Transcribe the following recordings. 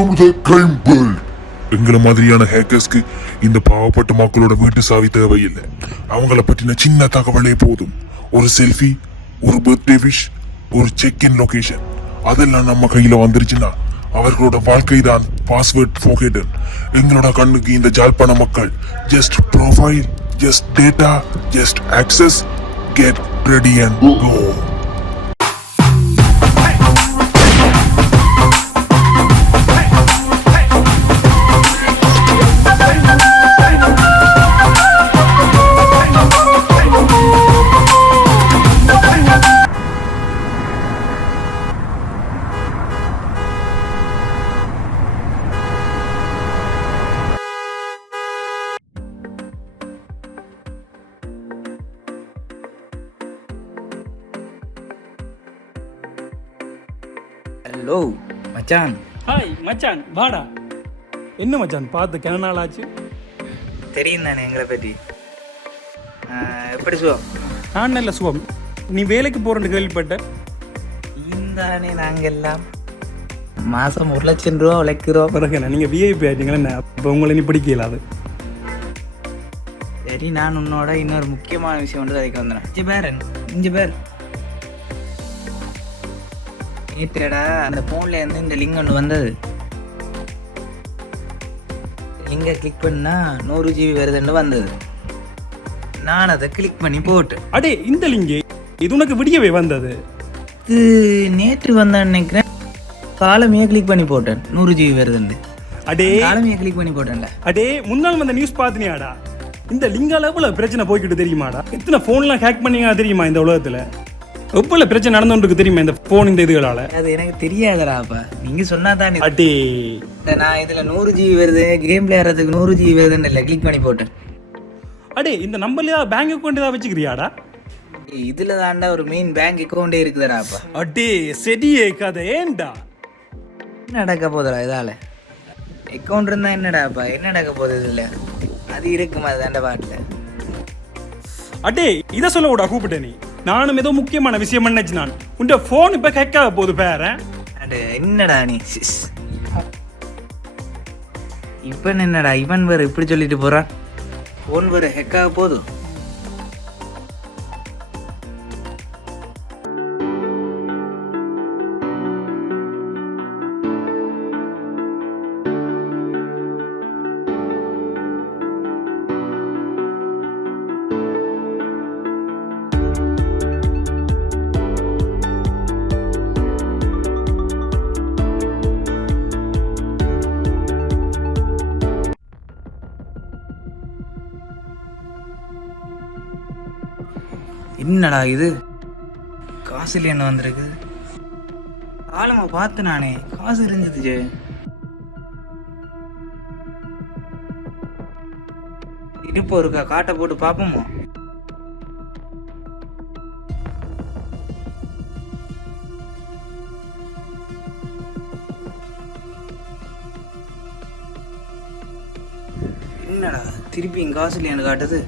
Welcome to the crime world. எங்களை மாதிரியான ஹேக்கர்ஸ்க்கு இந்த பாவப்பட்ட மக்களோட வீட்டு சாவி தேவையில்லை. அவங்கள பற்றின சின்ன தகவலே போதும். ஒரு செல்ஃபி, ஒரு பர்த்டே விஷ், ஒரு செக் இன் லொகேஷன், அதெல்லாம் நம்ம கையில வந்துருச்சுன்னா அவர்களோட வாழ்க்கை தான் பாஸ்வேர்ட் ஃபோகேடன். எங்களோட கண்ணுக்கு இந்த ஜாழ்ப்பாண மக்கள் just profile, just data, just access, get ready and go. Hello மச்சான். ஹாய் மச்சான், வாடா. என்ன மச்சான் பார்த்து கிண நாள் ஆச்சு? தெரியும் தானே எங்களை பற்றி. எப்படி சுகம்? நான் நல்ல சுகம். நீ வேலைக்கு போறேன்னு கேள்விப்பட்டேன். இந்தானே நாங்கள் எல்லாம் மாதம் 1,00,000 ரூபா உழைக்கிறோம். பிறகு என்ன நீங்கள் விஐபி ஆகிட்டீங்களா? என்ன இப்போ உங்களை நீ பிடிக்கல அது? சரி, நான் உன்னோட இன்னொரு முக்கியமான விஷயம் வந்து அதுக்கு வந்தேன். இங்கே பேர் நேற்றுடா அந்த ஃபோனில் இருந்து இந்த லிங்க் ஒன்று வந்தது. லிங்கை கிளிக் பண்ணால் 100 GB வருதுன்னு வந்தது. நான் அதை கிளிக் பண்ணி போட்டு, அடே இந்த லிங்கு இது உனக்கு விடியவே வந்தது? இது நேற்று வந்தான்னு நினைக்கிறேன். காலமையே கிளிக் பண்ணி போட்டேன் 100 GB வருதுன்னு. அடே காலமையை கிளிக் பண்ணி போட்டேன்ல. அடே முன்னாள் வந்த நியூஸ் பார்த்தினியாடா? இந்த லிங்கால எவ்வளோ பிரச்சனை போய்கிட்டு தெரியுமாடா? எத்தனை ஃபோன்லாம் ஹேக் பண்ணீங்க தெரியுமா? இந்த உலகத்தில் எவ்வளோ பிரச்சனை நடந்துருக்கு தெரியுமா இந்த ஃபோன் இந்த இதுகளால்? அது எனக்கு தெரியாதடாப்பா, நீங்கள் சொன்னா தானே. அடே நான் இதில் 100 GB வருது, கேம் விளையாடுறதுக்கு 100 GB வருதுன்னு இல்லை, கிளிக் பண்ணி போட்டேன். அடே இந்த நம்பர்ல ஏதாவது பேங்க் அக்கௌண்ட் ஏதாவது வச்சுக்கிறியாடா? இதில் தாண்டா ஒரு மெயின் பேங்க் அக்கௌண்ட்டே இருக்குதுடாப்பா. அடே செடியே கதை ஏண்டா? என்ன நடக்க போதுடா இதால்? அக்கௌண்ட் இருந்தால் என்னடாப்பா, என்ன நடக்க போகுது இதில்? அது இருக்குமா அது தாண்ட பாட்டில்? அடே இதை சொல்ல விடா கூப்பிட்டே நீ. நானும் ஏதோ முக்கியமான விஷயம் நினைச்சு நான் உன் ஃபோன் இப்போ ஹேக்காக போகுது பேர. அடே என்னடா நீ இப்போ என்னடா இவன் வேறு இப்படி சொல்லிட்டு போகிறான்? ஃபோன் வேறு ஹேக்காக போதும். என்னடா இது? காசு இல்லைன்னு வந்திருக்கு. காலமா பார்த்து நானே காசு இருந்துச்சு. இருப்போ இருக்கா காட்டை போட்டு பார்ப்போமோ? என்னடா திருப்பியும் காசு இல்லையான்னு காட்டுது?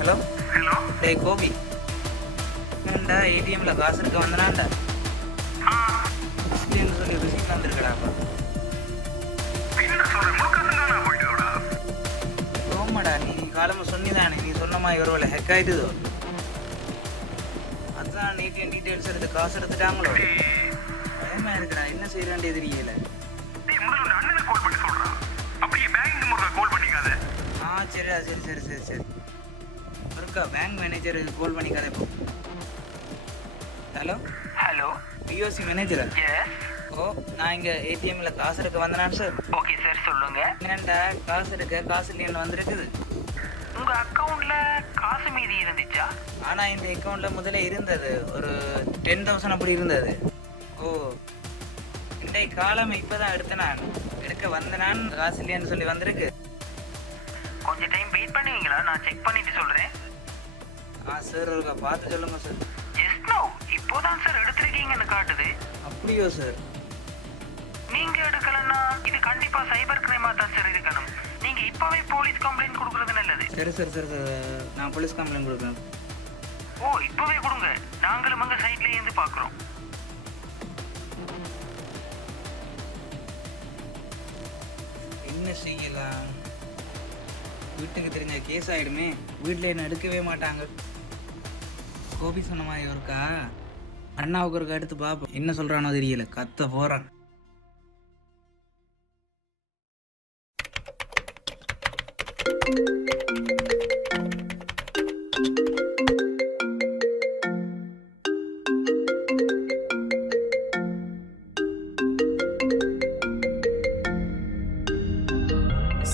ஹலோ ஹலோ, டேய் கோபி, என்னடா ஏடிஎம்ல காசு இருக்க வந்தனாண்டா சொல்லி ரிசீட் வந்துருக்கடாப்பா. ஆமாடா, நீ காலமாக சொன்னிதானே, நீ சொன்னமா இவரோட ஹெக் ஆயிட்டுதோ? அதுதான் ஏடிஎம் டீட்டெயில்ஸ் எடுத்து காசு எடுத்துட்டாங்களோ? பயமா இருக்குடா, என்ன செய்ய வேண்டியது தெரியல. சரிடா, சரி சரி சரி சரி இருக்கா பேங்க் மேனேஜருக்கு கால் பண்ணிக்காத இப்போ. ஹலோ ஹலோ, பிஓசி மேனேஜரா? ஓ, நான் இங்கே ஏடிஎம்ல காசு எடுக்க வந்தேனான் சார். ஓகே சார், சொல்லுங்க. என்னண்டா காசு எடுக்க காசு இல்லைன்னு வந்திருக்குது. உங்க அக்கவுண்ட்ல காசு மீதி இருந்துச்சா? ஆனால் இந்த அக்கௌண்ட்ல முதல்ல இருந்தது ஒரு 10,000 அப்படி இருந்தது. ஓ, இன்றைக்கு காலம் இப்போதான் எடுக்க வந்த நான் காசு இல்லையான்னு சொல்லி வந்திருக்கு. கொஞ்சம் டைம் வெயிட் பண்ணுவீங்களா? நான் செக் பண்ணிட்டு சொல்றேன். சார் ஒருக்கா பார்த்து சொல்லுங்க சார். எஸ் நோ இப்போதான் சார் எடுத்திருக்கீங்கன்னு காட்டுது. அப்படியோ சார்? நீங்க எடுக்கலன்னா இது கண்டிப்பா சைபர் கிரைமா தான் சார் இருக்கணும். நீங்க இப்பவே போலீஸ் கம்ப்ளைண்ட் கொடுக்கறது நல்லது. சரி சார் சரி சார், நான் போலீஸ் கம்ப்ளைண்ட் கொடுக்குறேன். ஓ இப்பவே கொடுங்க, நாங்களும் அங்க சைட்ல இருந்து பாக்குறோம். என்ன செய்யலாம்? வீட்டுக்கு தெரிஞ்ச கேஸ் ஆயிடுமே, வீட்டில் என்ன எடுக்கவே மாட்டாங்க. கோபி சொன்ன மாதிரி ஒருக்கா அண்ணாவுக்கு ஒருக்கா எடுத்து பார்ப்போம், என்ன சொல்றானோ தெரியல, கத்த போறான்.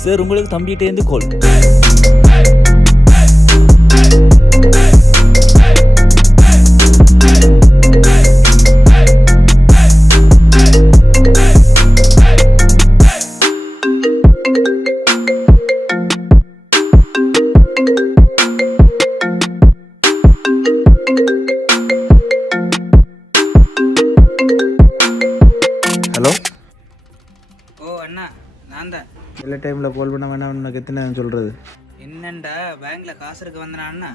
சார் உங்களுக்கு தம்பிகிட்டேருந்து கால். ஹலோ. ஓ அண்ணா, நான் தான். எல்லா டைமில் கால் பண்ண வேணாம், உனக்கு எத்தனை சொல்கிறது? என்னண்டா பேங்க்ல காசு இருக்க வந்தனா அண்ணா?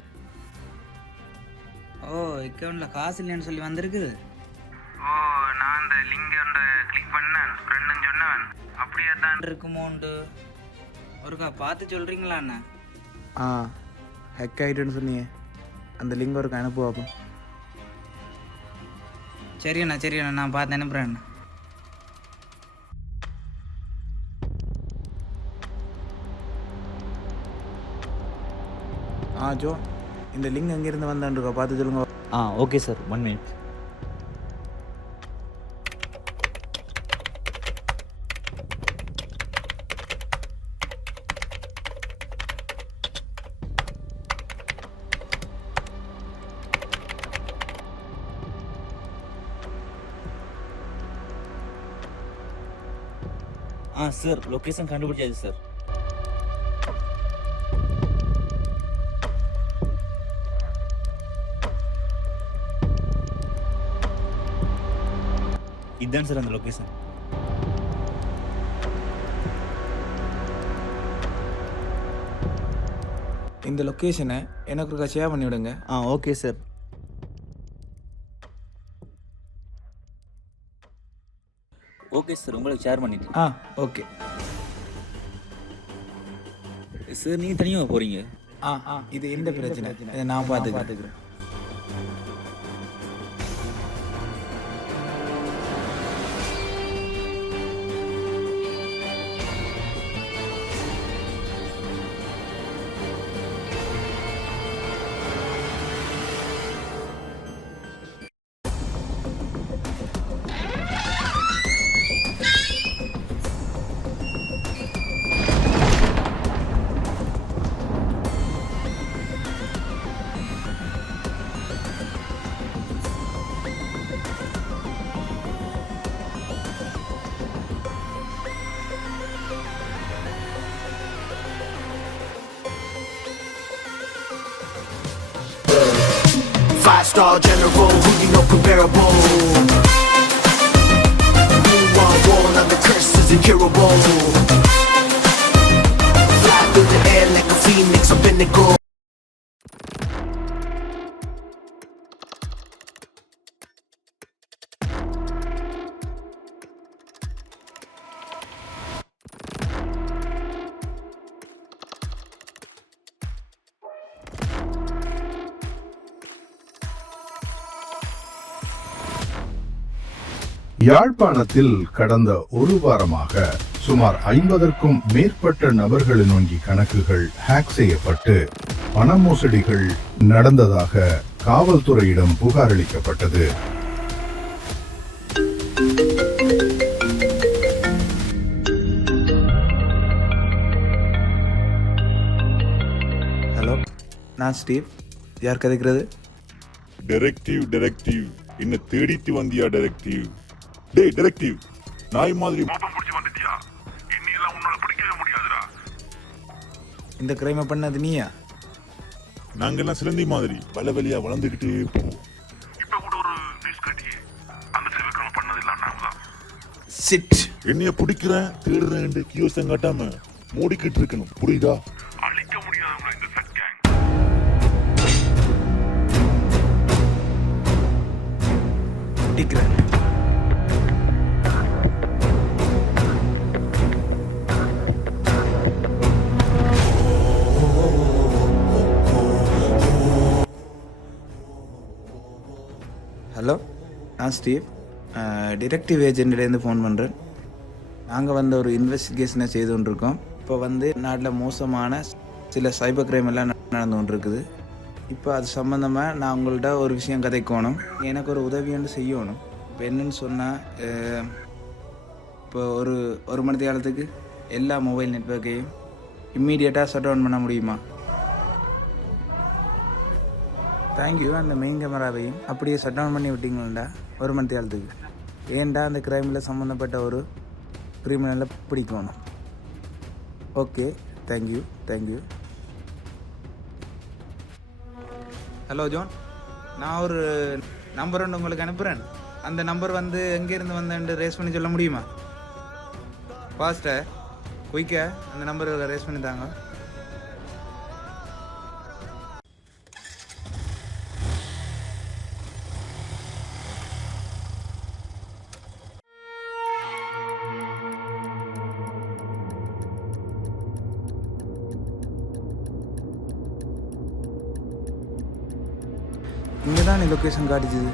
ஓ அக்கௌண்ட்ல காசு இல்லைன்னு சொல்லி வந்திருக்குது. ஓ நான் அந்த லிங்க் கிளிக் பண்ணேன், ஃப்ரெண்ட்னு சொன்னேன். அப்படியே தான் இருக்குமோண்டு ஒருக்கா பார்த்து சொல்றீங்களா அண்ணா? ஹேக் ஆகிட்டுன்னு சொன்னீங்க, அந்த லிங்க் ஒருக்கு அனுப்பு பார்ப்போம். சரி அண்ணா சரி அண்ணா, நான் பார்த்து அனுப்புறேன் அண்ணா. ஜோ, இந்த லிங்க் எங்கேருந்து வந்தான்ருக்கா பார்த்து சொல்லுங்க. Okay sir, 1 minute. Sir location கண்டுபிடிச்சாச்சு சார். இதுதான் சார் அந்த லொக்கேஷன். இந்த லொக்கேஷனை எனக்கு ஒருக்கா ஷேர் பண்ணி விடுங்க. Okay sir. ஓகே சார், உங்களுக்கு ஷேர் பண்ணிட்டேன். Okay sir. நீங்கள் தனியாக போகிறீங்க? இது எந்த பிரச்சனை, இதை நான் பார்த்துக்கிறேன். Five-star general, who you know comparable. Who on wall on the Chris is incurable. Fly through the air like a phoenix, a pinnacle. யாழ்ப்பாணத்தில் கடந்த ஒரு வாரமாக சுமார் 50க்கும் மேற்பட்ட நபர்களின் வங்கி கணக்குகள் ஹேக் செய்யப்பட்டு பண மோசடிகள் நடந்ததாக காவல்துறையிடம் புகார் அளிக்கப்பட்டது. ஹலோ, நான் ஸ்டீவ். யார் கதைக்கிறது? டைரக்டிவ் என்ன தேடிட்டு வந்தியா? டேய் டைரக்டிவ், நாய் மாதிரி மோப்பம் பிடிச்சு வந்துட்டியா? இன்னியெல்லாம் உன்னால பிடிக்கவே முடியாதுடா. இந்த கிரைமை பண்ணது நீயா? நாங்கெல்லாம் சிலந்தி மாதிரி வல வலியா வளர்ந்துகிட்டே போவோம். சிட் என்னைய பிடிக்கிறேன் தேடுறேன் கியோசம் காட்டாம மூடிக்கிட்டு இருக்கணும், புரியுதா? பிடிக்கிறேன். ஹலோ, நான் ஸ்டீவ், டிடெக்டிவ் ஏஜென்ட்லேருந்து ஃபோன் பண்ணுறேன். நாங்கள் வந்து ஒரு இன்வெஸ்டிகேஷனை செய்து கொண்டிருக்கோம். இப்போ வந்து நாட்டில் மோசமான சில சைபர் கிரைம் எல்லாம் நடந்து கொண்டிருக்குது. இப்போ அது சம்மந்தமாக நான் உங்கள்கிட்ட ஒரு விஷயம் கதைக்கணும். எனக்கு ஒரு உதவி ஒன்று செய்யணும். இப்போ என்னன்னு சொன்னால், இப்போ ஒரு மணி காலத்துக்கு எல்லா மொபைல் நெட்வொர்க்கையும் இம்மீடியட்டாக ஷட் டவுன் பண்ண முடியுமா? தேங்க்யூ. அந்த மெயின் கேமராவையும் அப்படியே ஷட் டவுன் பண்ணி விட்டீங்களா ஒரு மணி காலத்துக்கு? ஏன்டா அந்த கிரைமில் சம்மந்தப்பட்ட ஒரு கிரிமினலை பிடிக்கணும். Okay, thank you. ஹலோ ஜோன், நான் ஒரு நம்பர் ஒன்று உங்களுக்கு அனுப்புகிறேன். அந்த நம்பர் வந்து எங்கேருந்து வந்தேன்னு ரேஸ் பண்ணி சொல்ல முடியுமா? ஃபாஸ்ட்டாக குயிக்காக அந்த நம்பர் ரேஸ் பண்ணி தாங்க. இங்கே தான் லொக்கேஷன் காட்டுச்சுது.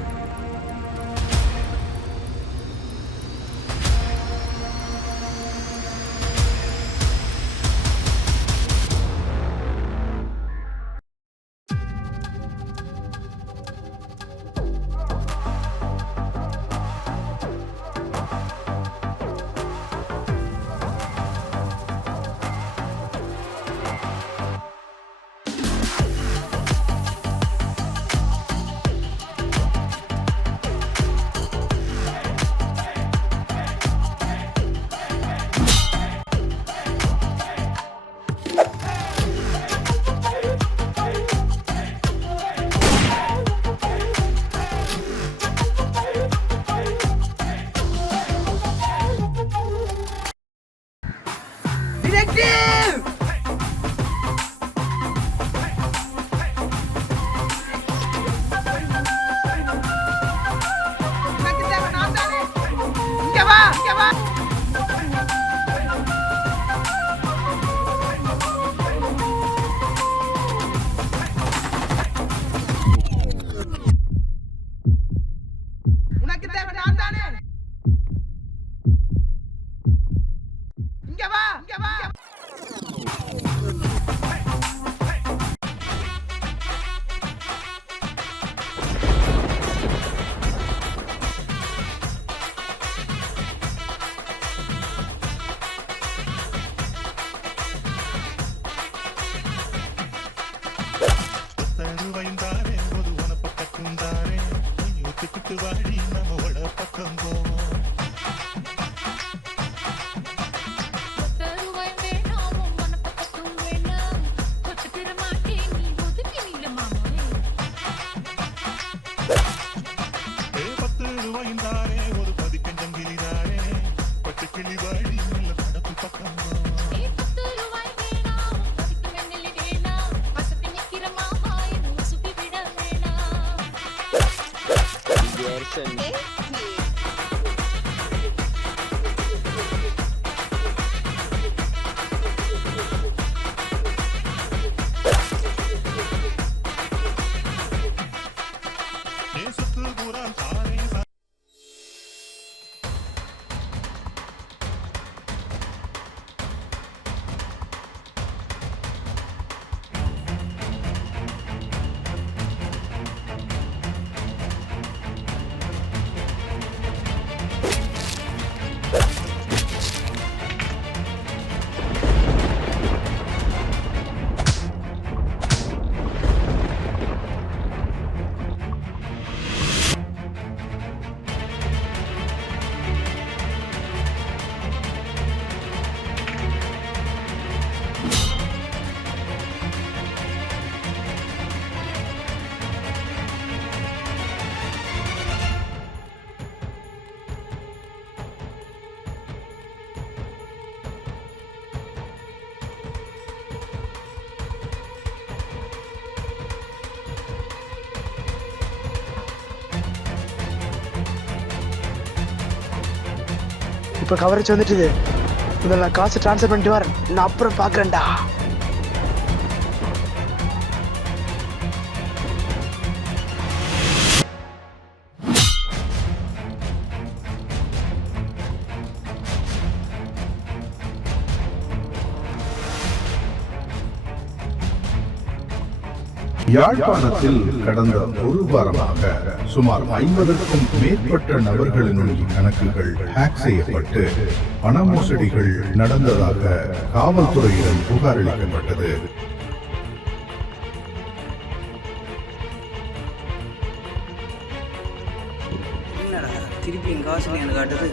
இப்போ கவரேஜ் வந்துட்டுது. முதல்ல நான் காசு ட்ரான்ஸ்ஃபர் பண்ணிட்டு வரேன், நான் அப்புறம் பார்க்குறேன்டா. யாழ்ப்பாணத்தில் கடந்த ஒரு வாரமாக சுமார் 50க்கும் மேற்பட்ட நபர்களின் வங்கி கணக்குகள் ஹேக் செய்யப்பட்டு பண மோசடிகள் நடந்ததாக காவல்துறையிடம் புகார் அளிக்கப்பட்டது. என்னடா திருப்பி என் காசு எனக்கு காட்டுது.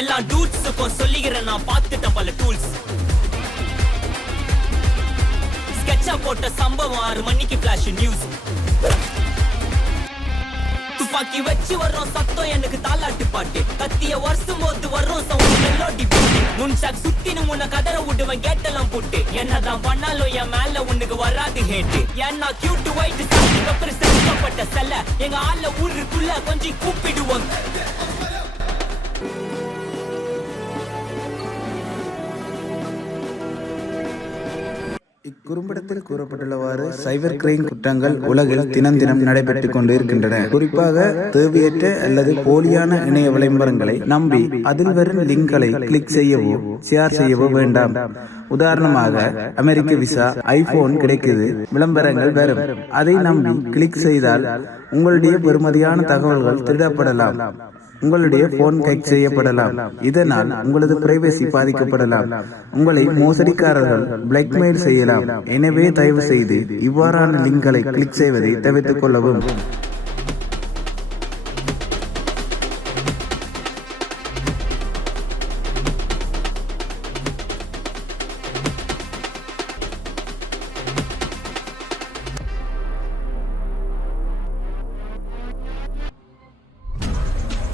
எல்லா டூட்ஸுக்கும் சொல்லிக்கிறேன், நான் பார்த்துட்டேன் பல டூல்ஸ். ஸ்கெட்சா போட்ட சம்பவம் 6 மணிக்கு ஃபிளாஷ் நியூஸ். துப்பாக்கி வச்சு வர்றோம் சத்தம் எனக்கு தாலாட்டு பாட்டு. கத்திய வருஷம் போது வர்றோம் சவுண்ட் மெலோடி பாட்டு. முன்சாக் சுத்தினு முன்ன கதற விடுவேன் கேட்டெல்லாம் போட்டு. என்னதான் பண்ணாலும் என் மேல உனக்கு வராது ஹேட்டு. ஏன்னா கியூட் ஒயிட் அப்புறம் செலுத்தப்பட்ட செல்ல எங்க ஆள்ல ஊருக்குள்ள கொஞ்சம் கூப்பிடுவோம். இக்குறும்படத்தில் கூறப்பட்டுள்ளவாறு சைபர் கிரைம் குற்றங்கள் உலகில் தினம் தினம் நடைபெற்றுக் கொண்டு இருக்கின்றன. குறிப்பாக தேவையற்ற அல்லது போலியான இணைய விளம்பரங்களை நம்பி அதில் வரும் லிங்களை கிளிக் செய்யவோ ஷேர் செய்யவோ வேண்டாம். உதாரணமாக அமெரிக்க விசா, ஐபோன் கிடைக்குது விளம்பரங்கள் வரும். அதை நம்பி கிளிக் செய்தால் உங்களுடைய பெறுமதியான தகவல்கள் திருடப்படலாம். உங்களுடைய போன் ஹேக் செய்யப்படலாம். இதனால் உங்களது பிரைவசி பாதிக்கப்படலாம். உங்களை மோசடிக்காரர்கள் பிளாக்மெயில் செய்யலாம். எனவே தயவு செய்து இவ்வாறான லிங்களை கிளிக் செய்வதை தவிர்த்துக் கொள்ளவும்.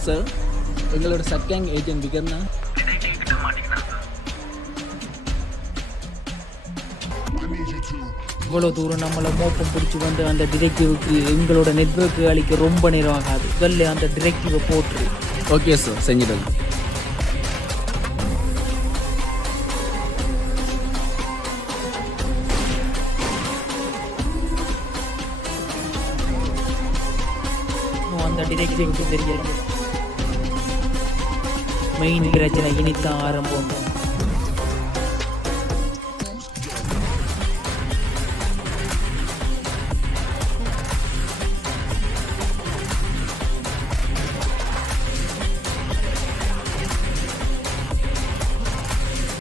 சார், எங்களோட சட்கேங் ஏஜென்ட் விகர்னா இவ்வளோ தூரம் நம்மளை மோப்பம் பிடிச்சி வந்து அந்த டிரெக்டிவுக்கு எங்களோட நெட்வொர்க்கு அளிக்க ரொம்ப நேரம் ஆகாது. முதல்ல அந்த டிரெக்டிவை போட்டுரு. ஓகே சார், செஞ்சிடுங்க. அந்த டிரெக்டிவுக்கு தெரியல. மெயின் பிரச்சனை இனித்தான் ஆரம்பம்.